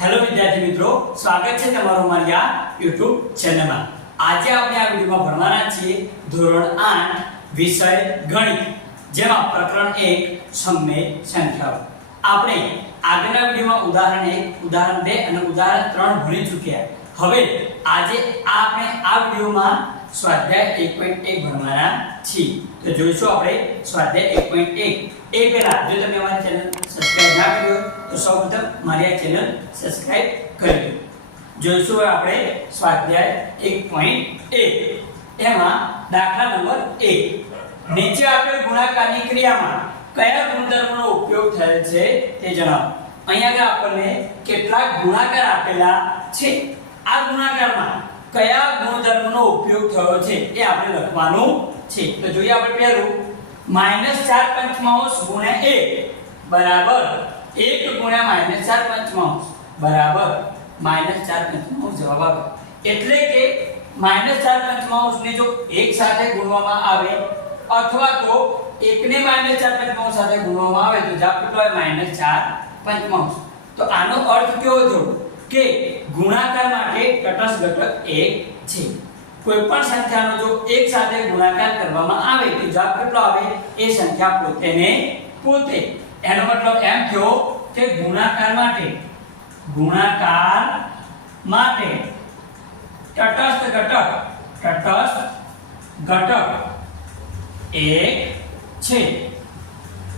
Hello વિદ્યાર્થી મિત્રો, સ્વાગત છે તમારું મારી આ YouTube ચેનલમાં આજે આપણે આ વિડિયોમાં ભણવાના છીએ ધોરણ 8 વિષય ગણિત, જેમાં પ્રકરણ 1 સમય સંખ્યાઓ. આપણે આગળના વિડિયોમાં ઉદાહરણ 1 ઉદાહરણ 2 અને ઉદાહરણ 3 ભણી ચૂક્યા. હવે આજે આપણે આ વિડિયોમાં સ્વાધ્યાય 1.1 ભણવાના છીએ. તો જોઈશું આપણે સ્વાધ્યાય 1.1 એ પહેલા જો તમે અમારી ચેનલ સબસ્ક્રાઇબ ના કરી હોય તો સૌપ્રથમ મારી આ ચેનલ સબસ્ક્રાઇબ કરી લો. જોઈશું આપણે સ્વાધ્યાય 1.1 એમાં દાખલા નંબર 1 નીચે આપેલ ગુણાકારની ક્રિયામાં કયા ગુણધર્મનો ઉપયોગ થયેલ છે તે જણાવો. અહીંયા આગળ આપણને કેટલાક ગુણાકાર આપેલા છે. આ ગુણાકારમાં કયા ગુણધર્મનો ઉપયોગ થયો છે એ આપણે લખવાનું છે. તો જોઈએ આપણે પહેલું, માઇનસ ચાર પંચમાંશ ગુણ્યા એક, બરાબર. એક ગુણ્યા માઇનસ ચાર પંચમાંશ બરાબર. માઇનસ ચાર પંચમાંશ જવાબ આવે એટલે કે માઇનસ ચાર પંચમાંશને જો એક સાથે ગુણવામાં આવે, અથવા તો એકને માઇનસ ચાર પંચમાંશ સાથે ગુણવામાં આવે, તો જવાબ કેટલો આવે માઇનસ ચાર પંચમાંશ તો આનો અર્થ કેવો થયો? કે ગુણાકાર માટે તટસ્થ ઘટક એક છે. કોઈ પણ સંખ્યાનો જો એક સાથે ગુણાકાર કરવામાં આવે, તો જવાબ કેટલો આવે? એ સંખ્યા પોતેને પોતે. એનો મતલબ એમ થયો કે ગુણાકાર માટે ગુણાકાર માટે તટસ્થ ઘટક તટસ્થ ઘટક એક છે.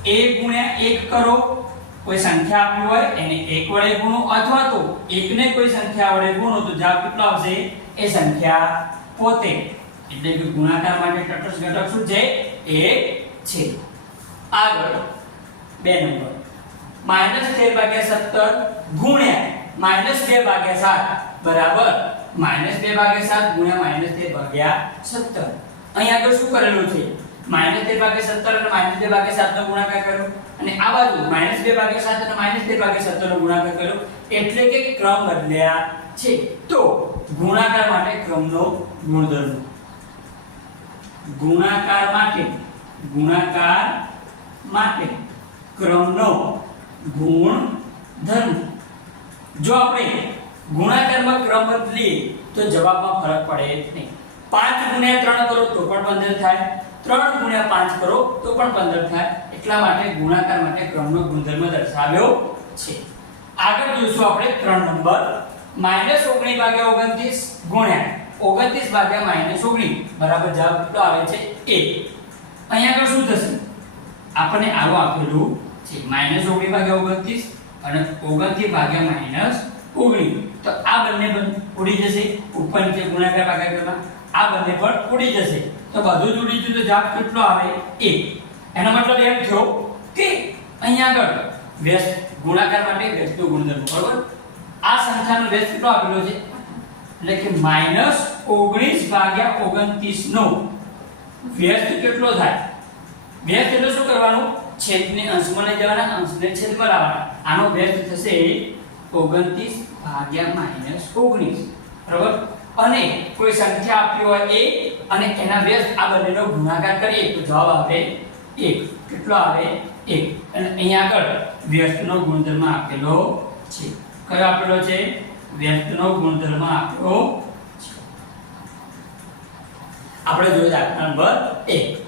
a ગુણ્યા 1 કરો. કોઈ સંખ્યા આપી હોય એને 1 વડે ગુણો અથવા તો એકને કોઈ સંખ્યા વડે ગુણો, તો જવાબ કેટલો આવશે? એ સંખ્યા પોતે. એટલે કે ગુણાકાર માટે તટસ્થ ઘટક શું છે? 1 છે. આગળ બે નંબર. માઇનસ તેર ભાગ્યા સત્તર ગુણ્યા માઇનસ બે ભાગ્યા સાત. બરાબર. માઇનસ બે ભાગ્યા સાત ગુણ્યા માઇનસ તેર ભાગ્યા સત્તર. અહીંયા આગળ શું કરેલું છે? માઇનસ તેર ભાગ્યા સત્તર અને માઇનસ બે ભાગ્યા સાત નો ગુણાકાર કર્યો અને આ બાજુ માઇનસ બે ભાગ્યા સાત અને માઇનસ તેર ભાગ્યા નો ગુણાકાર કર્યો એટલે કે ક્રમ બદલ્યા છે. તો ગુણાકાર માટે ક્રમનો ગુણધર્મ. ગુણાકાર માટે ગુણાકાર માટે ક્રમનો ગુણધર્મ. જો આપણે ગુણાકારમાં ક્રમ બદલીએ તો જવાબમાં ફરક પડે નહીં. પાંચ ગુણ્યા ત્રણ કરો તો પણ પંદર થાય. ત્રણ ગુણ્યા પાંચ કરો તો પણ પંદર થાય. એટલા માટે ગુણાકાર માટે ક્રમનો ગુણધર્મ દર્શાવ્યો છે. આગળ જોઈશું આપણે ત્રણ નંબર. માઇનસ ઓગણીસ ભાગ્યા ઓગણત્રીસ ગુણ્યા ઓગણત્રીસ ભાગ્યા માઇનસ ઓગણીસ બરાબર જવાબ કેટલો આવે છે? એક અહીંયા આગળ શું થશે? આપણને આવું આપેલું છે. માઇનસ ઓગણીસ ભાગ્યા ઓગણત્રીસ અને ઓગણત્રીસ ભાગ્યા માઇનસ ઓગણીસ તો આ બંને ઉડી જશે. ઉપર નીચે ગુણાકાર ભાગાકારમાં આ બંને પણ ઉડી જશે. તો બધું જ ઉડી ગયું તો કેટલો આવે? એક. એનો મતલબ એમ થયો કે અહીંયા આગળ વ્યસ્ત ગુણાકાર માટે વ્યસ્તનો ગુણધર્મ, બરોબર? આ સંખ્યાનો વ્યસ્ત કેટલો આપેલો છે? એટલે કે માઇનસ ઓગણીસ ભાગ્યા ઓગણત્રીસ નો. વ્યસ્ત કેટલો થાય? વ્યસ્ત એટલે શું કરવાનું? છેદને અંશમાં લઈ જવાના, અંશને છેદમાં લાવવાના. આનો વ્યસ્ત થશે 29 ભાગ્યા માઇનસ 19 બરાબર? અને કોઈ સંખ્યા આપી હોય એ અને એના વ્યસ્ત આ બંનેનો ગુણાકાર કરીએ, તો જવાબ આવે એક. કેટલો આવે? એક. અને અહીંયા આગળ વ્યસ્તનો ગુણધર્મ આપેલો છે. કયો આપેલો છે? વ્યસ્તનો ગુણધર્મ આપેલો છે. આપણે જોઈએ દાખલા નંબર એક.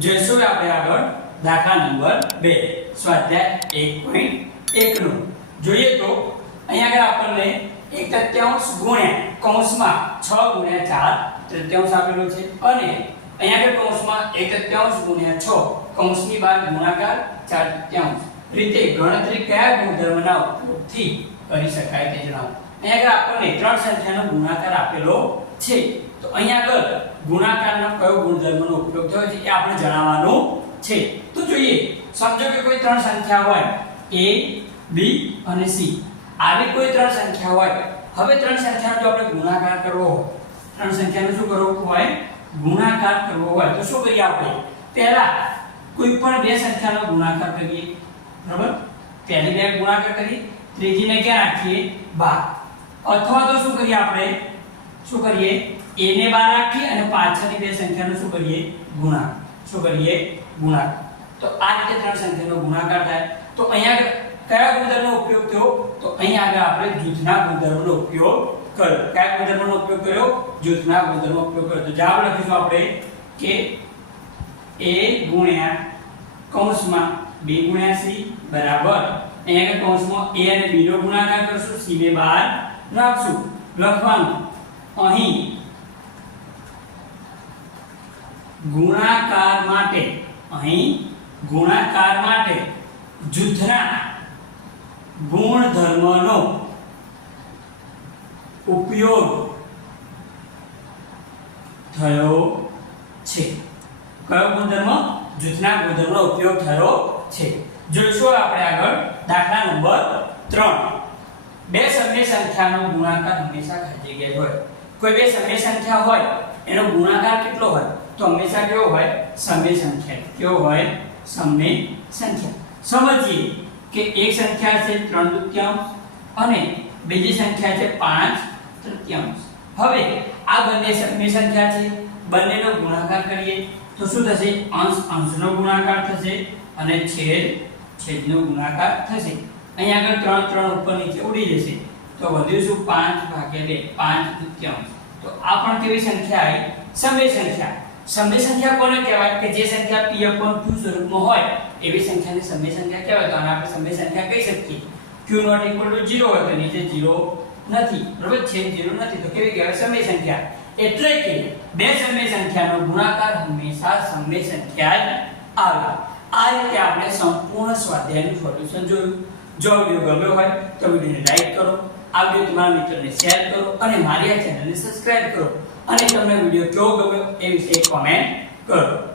જોઈશું આપણે આગળ દાખલા નંબર બે, સ્વાધ્યાય એક પોઈન્ટ એકનું જોઈએ તો અહીંયા આગળ આપણને એક તત્યાંશ ગુણ્યા કૌંસમાં 6 ગુણ્યા 4 તૃતીયાંશ આપેલો છે. અને અહીંયા આગળ કૌંસમાં એક તૃતીયાંશ ગુણ્યા 6 કૌંસની બહાર ગુણાકાર 4 તૃતીયાંશ રીતે ગણતરી કયા ગુણધર્મના ઉપયોગથી કરી શકાય તે જણાવો. અહીંયા આગળ આપણને ત્રણ સંખ્યાનો ગુણાકાર આપેલો છે. તો અહીંયા આગળ ગુણાકારનો કયો ગુણધર્મનો ઉપયોગ થયો છે એ આપણે જણાવવાનું છે. તો જોઈએ, સમજો કે કોઈ ત્રણ સંખ્યા હોય a b અને c આવી કોઈ ત્રણ સંખ્યા હોય, હવે ત્રણ સંખ્યાનો જો આપણે ગુણાકાર કરવો હોય, ત્રણ સંખ્યાનો શું કરવો હોય? ગુણાકાર કરવો હોય. તો શું કરીએ આપણે? પહેલા કોઈ પણ બે સંખ્યાનો ગુણાકાર કરીએ. બરાબર? પહેલી બે ગુણાકાર કરીએ, ત્રીજીને ક્યાં રાખીએ? બાર. અથવા તો શું કરીએ આપણે? શું કરીએ? a ને બહાર રાખીએ અને પાછળની બે સંખ્યાનો શું કરીએ? ગુણાકાર. શું કરીએ? ગુણાકાર. તો આ રીતે ત્રણ સંખ્યાનો ગુણાકાર થાય. તો અહીંયા થયો, તો અહીં આગળ આપણે જૂથના ગુણધર્મનો ઉપયોગ કર્યો. કયા ગુણધર્મનો ઉપયોગ કર્યો? જૂથના ગુણધર્મનો ઉપયોગ કર્યો. તો જવાબ લખીશું આપણે કે a ગુણ્યા કૌંસમાં b ગુણ્યા c બરાબર. અહીંયા આગળ કૌંસમાં a અને b નો ગુણાકાર કરશું c બે બહાર રાખશું. લખવાનું, અહીં ગુણાકાર માટે, અહીં ગુણાકાર માટે જૂથના ગુણધર્મનો ઉપયોગ થયો છે. કયો ગુણધર્મ? જૂથના ગુણધર્મનો ઉપયોગ થયો છે. જોઈશું આપણે આગળ દાખલા નંબર ત્રણ. બે સમય સંખ્યાનો ગુણાકાર હંમેશા ખાલી જગ્યાએ હોય. કોઈ બે સમય સંખ્યા હોય, એનો ગુણાકાર કેટલો હોય? તો હંમેશા કેવો હોય? સમય સંખ્યા. કેવો હોય? સમય સંખ્યા. સમજીએ. કે એક સંખ્યા છે 3 તૃતીયાંશ અને બીજી સંખ્યા છે 5 તૃતીયાંશ. હવે આ બંને સંખ્યા છે, બંનેનો ગુણાકાર કરીએ તો શું થશે? અંશ, અંશનો ગુણાકાર થશે અને છેદ, છેદનો ગુણાકાર થશે. અહીં આગળ ત્રણ ત્રણ ઉપર નીચે ઉડી જશે. તો વધ્યું શું? 5 ભાગ્યા 2 5 તૃતીયાંશ. તો આ પણ કેવી સંખ્યા આવી સમય સંખ્યા. સમય સંખ્યા કોને કહેવાય? કે જે સંખ્યા p q સ્વરૂપમાં હોય, એવી સંખ્યાને સમય સંખ્યા કહેવાય. તો આને આપણે સમય સંખ્યા કહી શકીએ. Q નોટ ઇક્વલ ટુ 0 હોય તો નીચે 0 નથી. બરોબર? છે 0 નથી. તો કેવી કહેવાય? સમય સંખ્યા. એટલે કે બે સમય સંખ્યાનો ગુણાકાર હંમેશા સમય સંખ્યા જ આવે આ રીતે આપણે સંપૂર્ણ સ્વાધ્યાયનું સોલ્યુશન જોયું. જો વિડિયો ગમ્યો હોય, તો વિડિયોને લાઈક કરો. આ વિડિયો તમારા મિત્રોને શેર કરો અને મારી આ ચેનલને સબસ્ક્રાઇબ કરો. અને તમને વિડિયો કેવો ગમ્યો એ વિશે કોમેન્ટ કરો.